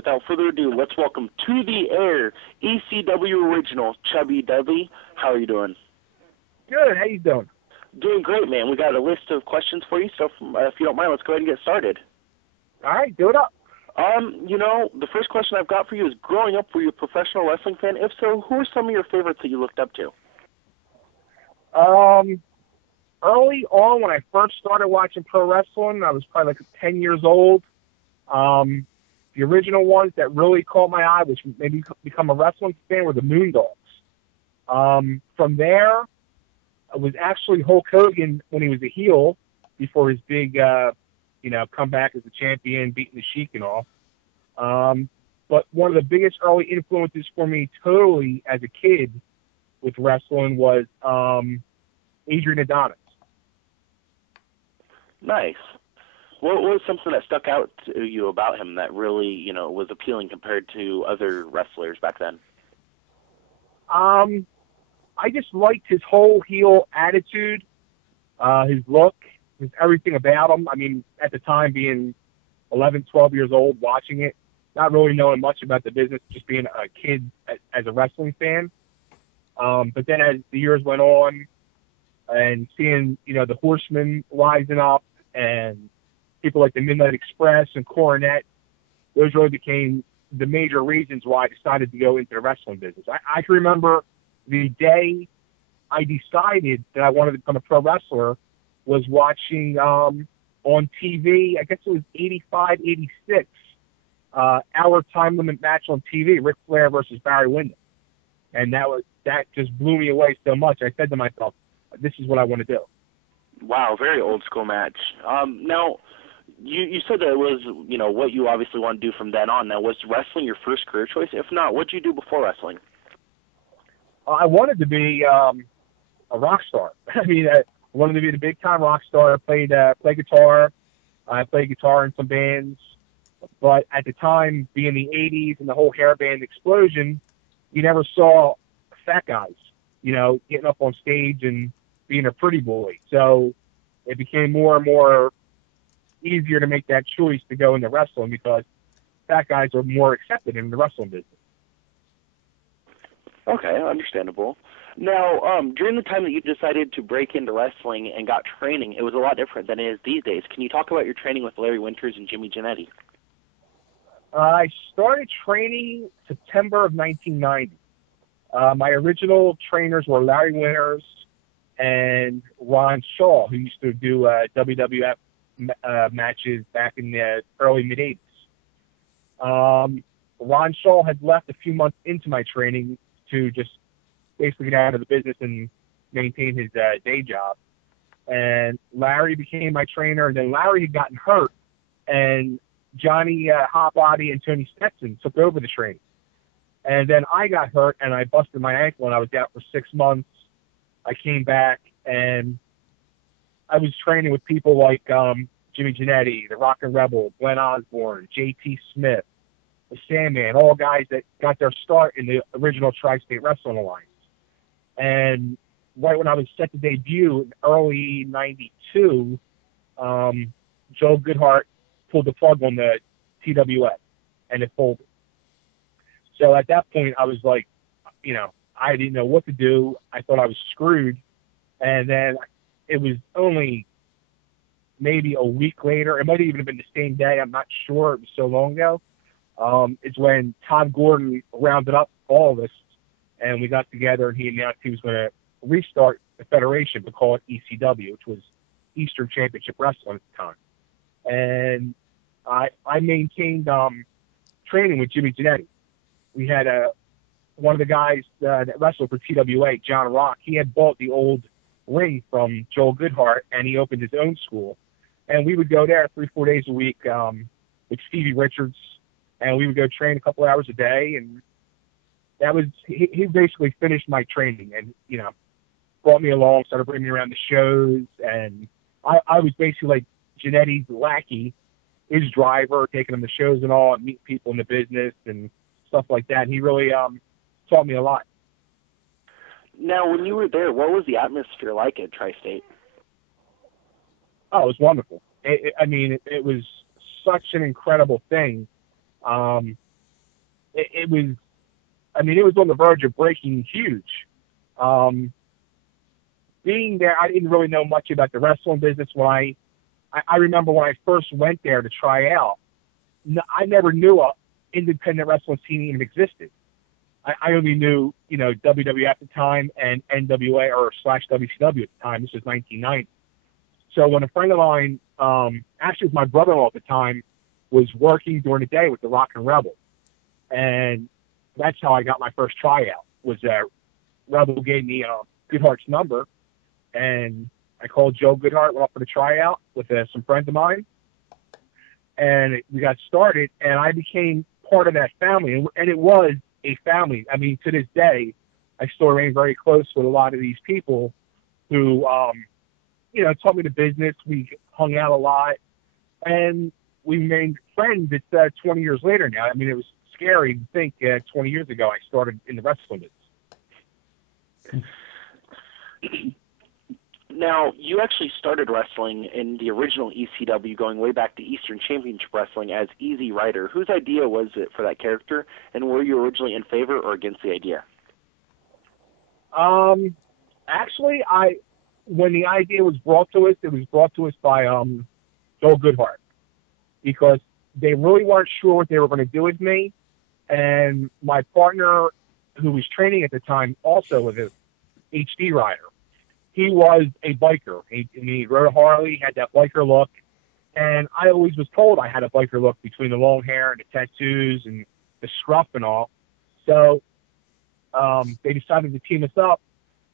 without further ado, let's welcome to the air ECW Original Chubby Dudley. How are you doing? Good. How you doing? Doing great, man. We got a list of questions for you, so if you don't mind, let's go ahead and get started. All right, do it up. The first question I've got for you is, growing up, were you a professional wrestling fan? If so, who are some of your favorites that you looked up to? Early on, when I first started watching pro wrestling, I was probably like 10 years old. The original ones that really caught my eye, which made me become a wrestling fan, were the Moondogs. From there, it was actually Hulk Hogan when he was a heel before his big, comeback as a champion, beating the Sheik and all. But one of the biggest early influences for me totally as a kid with wrestling was Adrian Adonis. Nice. What was something that stuck out to you about him that really, was appealing compared to other wrestlers back then? I just liked his whole heel attitude, his look, everything about him. I mean, at the time, being 11, 12 years old, watching it, not really knowing much about the business, just being a kid as a wrestling fan. But then as the years went on and seeing, the Horsemen rising up and people like the Midnight Express and Coronet, those really became the major reasons why I decided to go into the wrestling business. I can remember the day I decided that I wanted to become a pro wrestler was watching on TV, I guess it was 85, 86, our time limit match on TV, Ric Flair versus Barry Windham. And that just blew me away so much. I said to myself, this is what I want to do. Wow, very old school match. Now, you said that it was, what you obviously want to do from then on. Now, was wrestling your first career choice? If not, what did you do before wrestling? I wanted to be a rock star. I mean, I wanted to be the big-time rock star. I played guitar. I played guitar in some bands. But at the time, being the 80s and the whole hair band explosion, you never saw fat guys, getting up on stage and being a pretty boy. So it became more and more easier to make that choice to go into wrestling because fat guys are more accepted in the wrestling business. Okay, understandable. Now, during the time that you decided to break into wrestling and got training, it was a lot different than it is these days. Can you talk about your training with Larry Winters and Jimmy Jannetty? I started training September of 1990. My original trainers were Larry Winters and Ron Shaw, who used to do WWF matches back in the early mid-'80s. Ron Shaw had left a few months into my training to just basically get out of the business and maintain his day job. And Larry became my trainer, and then Larry had gotten hurt, and Johnny Hotbody and Tony Stetson took over the training. And then I got hurt, and I busted my ankle, and I was out for 6 months. I came back, and I was training with people like Jimmy Jannetty, the Rockin' Rebel, Glenn Osborne, J.T. Smith, the Sandman, all guys that got their start in the original Tri-State Wrestling Alliance. And right when I was set to debut in early 92, Joe Goodhart pulled the plug on the TWA, and it folded. So at that point, I was like, I didn't know what to do. I thought I was screwed. And then it was only maybe a week later. It might have even been the same day. I'm not sure. It was so long ago. It's when Todd Gordon rounded up all of us, and we got together, and he announced he was going to restart the federation, but call it ECW, which was Eastern Championship Wrestling at the time. And I maintained training with Jimmy Jannetty. We had one of the guys that wrestled for TWA, John Rock. He had bought the old ring from Joel Goodhart, and he opened his own school. And we would go there 3-4 days a week with Stevie Richards, and we would go train a couple hours a day. And that was he basically finished my training, and brought me along, started bringing me around the shows, and I was basically like Jannetty's lackey, his driver, taking him to shows and all, and meet people in the business and stuff like that. And he really taught me a lot. Now, when you were there, what was the atmosphere like at Tri-State? Oh, it was wonderful. It was such an incredible thing. it was, I mean, it was on the verge of breaking huge. Being there, I didn't really know much about the wrestling business. When I remember when I first went there to try out, I never knew a independent wrestling scene even existed. I only knew, WWF at the time and NWA or / WCW at the time. This was 1990. So when a friend of mine, actually it was my brother-in-law at the time, was working during the day with the Rock and Rebel. And that's how I got my first tryout, was that Rebel gave me Goodhart's number. And I called Joe Goodhart, went up for the tryout with some friends of mine. And we got started, and I became part of that family. And it was a family. I mean, to this day, I still remain very close with a lot of these people who, taught me the business. We hung out a lot. And we remained friends. It's 20 years later now. I mean, it was scary to think 20 years ago I started in the wrestling business. Now, you actually started wrestling in the original ECW, going way back to Eastern Championship Wrestling as Easy Rider. Whose idea was it for that character, and were you originally in favor or against the idea? Actually, when the idea was brought to us, it was brought to us by Joe Goodhart, because they really weren't sure what they were going to do with me, and my partner, who was training at the time, also was a HD rider. He was a biker. He rode a Harley, had that biker look, and I always was told I had a biker look between the long hair and the tattoos and the scruff and all. So they decided to team us up,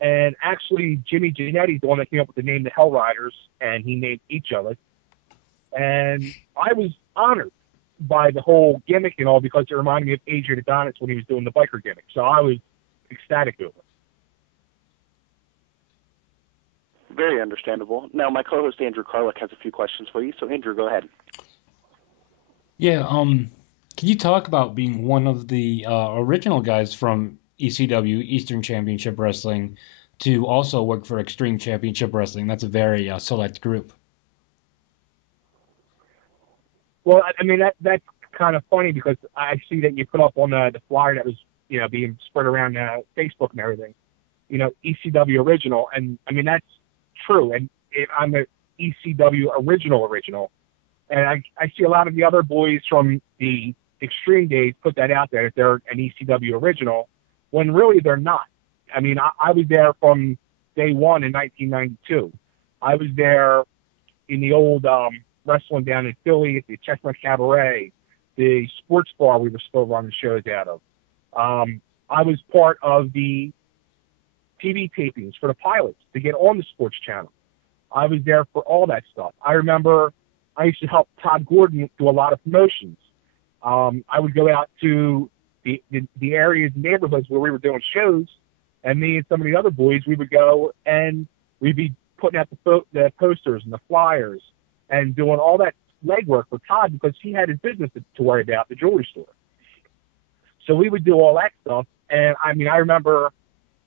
and actually Jimmy Giannetti's the one that came up with the name the Hell Riders, and he named each of us. And I was honored by the whole gimmick and all, because it reminded me of Adrian Adonis when he was doing the biker gimmick. So I was ecstatic over it. Very understandable. Now, my co-host Andrew Karluk has a few questions for you. So, Andrew, go ahead. Yeah, can you talk about being one of the original guys from ECW, Eastern Championship Wrestling, to also work for Extreme Championship Wrestling? That's a very select group. Well, I mean, that's kind of funny, because I see that you put up on the flyer that was, being spread around Facebook and everything, ECW Original. And, I mean, that's true. And I'm an ECW Original. And I see a lot of the other boys from the Extreme days put that out there, that they're an ECW Original, when really they're not. I mean, I was there from day one in 1992. I was there in the old wrestling down in Philly at the Chestnut Cabaret, the sports bar we were still running shows out of. I was part of the TV tapings for the pilots to get on the sports channel. I was there for all that stuff. I remember I used to help Todd Gordon do a lot of promotions. I would go out to the areas, neighborhoods where we were doing shows, and me and some of the other boys, we would go and we'd be putting out the posters and the flyers and doing all that legwork for Todd, because he had his business to worry about, the jewelry store. So we would do all that stuff. And I mean, I remember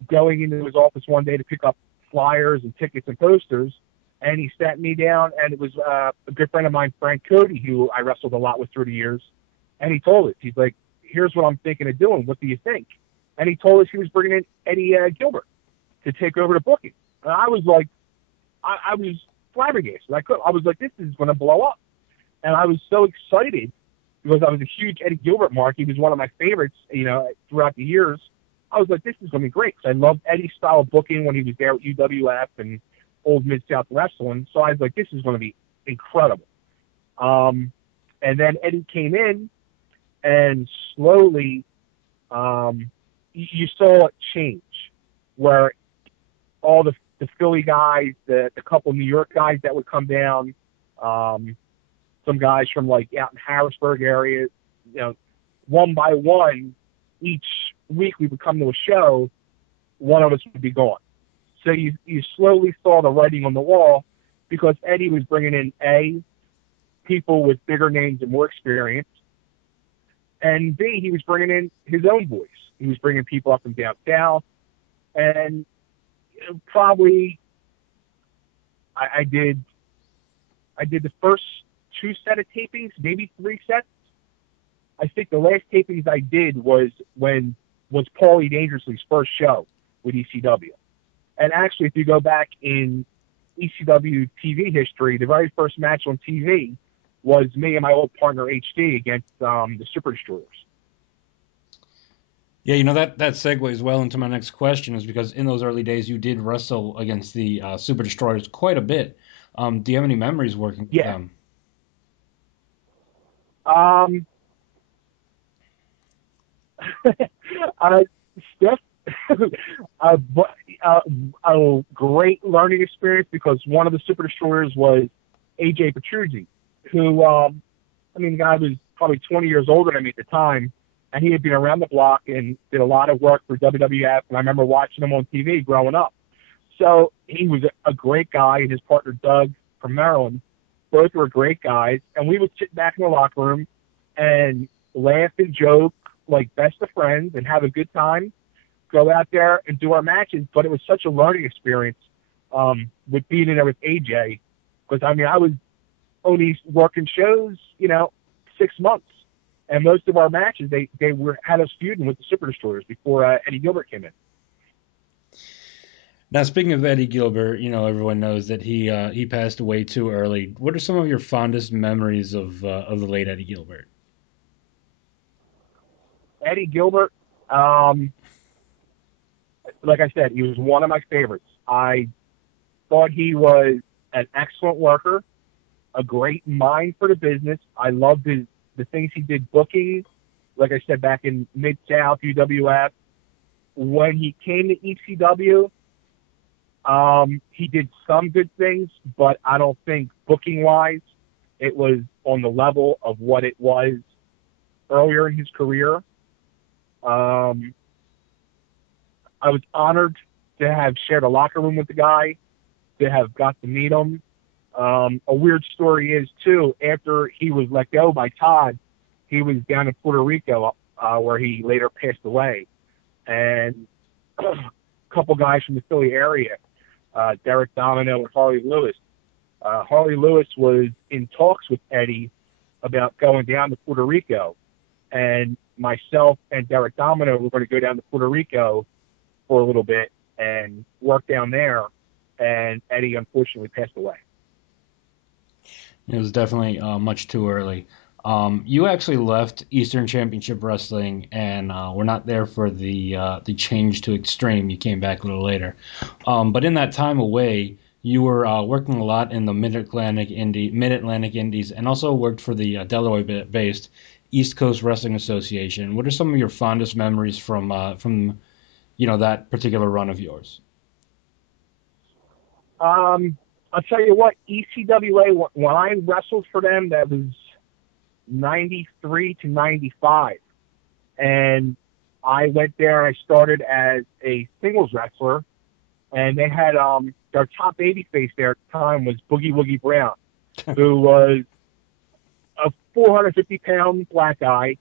going into his office one day to pick up flyers and tickets and posters, and he sat me down, and it was a good friend of mine, Frank Cody, who I wrestled a lot with through the years, and he told us, he's like, here's what I'm thinking of doing. What do you think? And he told us he was bringing in Eddie Gilbert to take over the booking. And I was like, I was flabbergasted. I was like, this is going to blow up. And I was so excited, because I was a huge Eddie Gilbert mark. He was one of my favorites, throughout the years. I was like, this is going to be great, because I loved Eddie's style of booking when he was there at UWF and old Mid-South Wrestling. So I was like, this is going to be incredible. And then Eddie came in, and slowly you saw it change, where all the Philly guys, the couple New York guys that would come down, some guys from like out in Harrisburg area, one by one, each week we would come to a show, one of us would be gone. So you slowly saw the writing on the wall, because Eddie was bringing in people with bigger names and more experience, and B, he was bringing in his own voice. He was bringing people up from down south, and probably I did the first 2 set of tapings, maybe 3 sets, I think the last tapings I did was Paulie Dangerously's first show with ECW. And actually, if you go back in ECW TV history, the very first match on TV was me and my old partner HD against the Super Destroyers. Yeah, that segues well into my next question, is because in those early days you did wrestle against the Super Destroyers quite a bit. Do you have any memories working with them? Steph, a great learning experience, because one of the Super Destroyers was AJ Petruzzi, who, the guy was probably 20 years older than me at the time, and he had been around the block and did a lot of work for WWF, and I remember watching him on TV growing up. So he was a great guy, and his partner Doug from Maryland, both were great guys, and we would sit back in the locker room and laugh and joke like best of friends and have a good time, go out there and do our matches. But it was such a learning experience with being in there with AJ, because, I was only working shows, 6 months. And most of our matches, they had us feuding with the Super Destroyers before Eddie Gilbert came in. Now, speaking of Eddie Gilbert, everyone knows that he passed away too early. What are some of your fondest memories of the late Eddie Gilbert? Eddie Gilbert, like I said, he was one of my favorites. I thought he was an excellent worker, a great mind for the business. I loved the things he did booking, like I said, back in Mid-South, UWF. When he came to ECW, he did some good things, but I don't think booking-wise it was on the level of what it was earlier in his career. I was honored to have shared a locker room with the guy, to have got to meet him. A weird story is, too, after he was let go by Todd, he was down in Puerto Rico, where he later passed away. And a couple guys from the Philly area, Derek Domino and Harley Lewis. Harley Lewis was in talks with Eddie about going down to Puerto Rico. And myself and Derek Domino were going to go down to Puerto Rico for a little bit and work down there. And Eddie, unfortunately, passed away. It was definitely much too early. You actually left Eastern Championship Wrestling and were not there for the change to Extreme. You came back a little later. But in that time away, you were working a lot in the Mid-Atlantic Indies, and also worked for the Delaware-based East Coast Wrestling Association. What are some of your fondest memories from that particular run of yours? I'll tell you what, ECWA, when I wrestled for them, that was 93 to 95. And I went there and I started as a singles wrestler. And they had their top babyface there at the time was Boogie Woogie Brown, who was a 450-pound black guy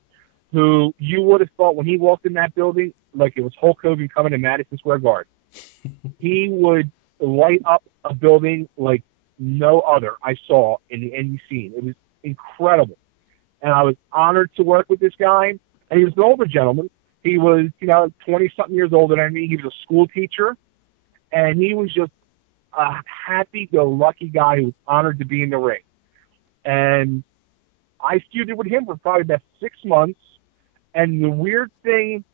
who you would have thought when he walked in that building like it was Hulk Hogan coming to Madison Square Garden. He would light up a building like no other I saw in the indie scene. It was incredible. And I was honored to work with this guy. And he was an older gentleman. He was, 20-something years older than me. He was a school teacher. And he was just a happy-go-lucky guy who was honored to be in the ring. And I feuded with him for probably about 6 months. And the weird thing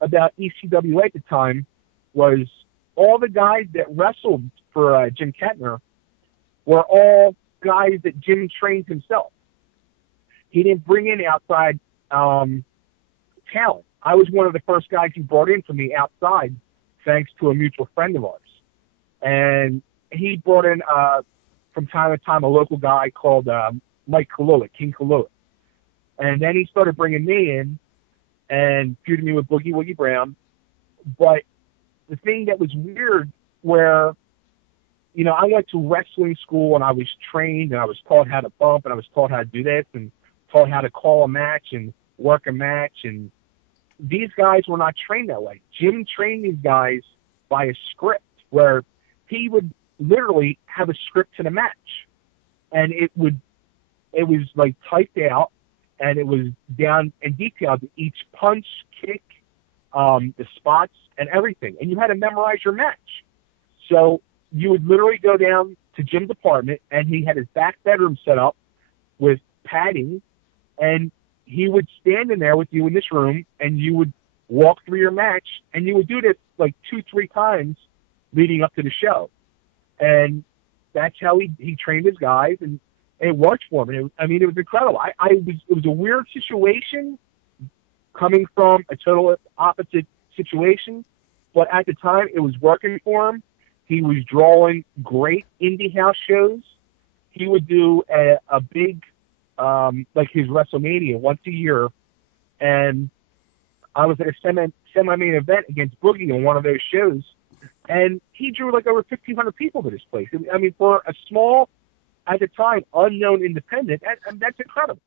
about ECWA at the time was all the guys that wrestled for Jim Kettner were all guys that Jim trained himself. He didn't bring in outside talent. I was one of the first guys he brought in from the outside, thanks to a mutual friend of ours. And he brought in, from time to time, a local guy called Mike Karluk, King Karluk. And then he started bringing me in and feuding me with Boogie Woogie Brown. But the thing that was weird, where, I went to wrestling school and I was trained and I was taught how to bump and I was taught how to do this and taught how to call a match and work a match. And these guys were not trained that way. Jim trained these guys by a script where he would literally have a script to the match. And it was like typed out, and it was down and detailed to each punch, kick, the spots, and everything. And you had to memorize your match. So you would literally go down to Jim's apartment, and he had his back bedroom set up with padding, and he would stand in there with you in this room, and you would walk through your match, and you would do this like 2-3 times leading up to the show. And that's how he trained his guys, and it worked for him. And it was incredible. It was a weird situation coming from a total opposite situation, but at the time it was working for him. He was drawing great indie house shows. He would do a big, like his WrestleMania once a year, and I was at a semi-main event against Boogie on one of those shows, and he drew like over 1,500 people to this place. I mean, for a small, at the time, unknown independent, that's incredible.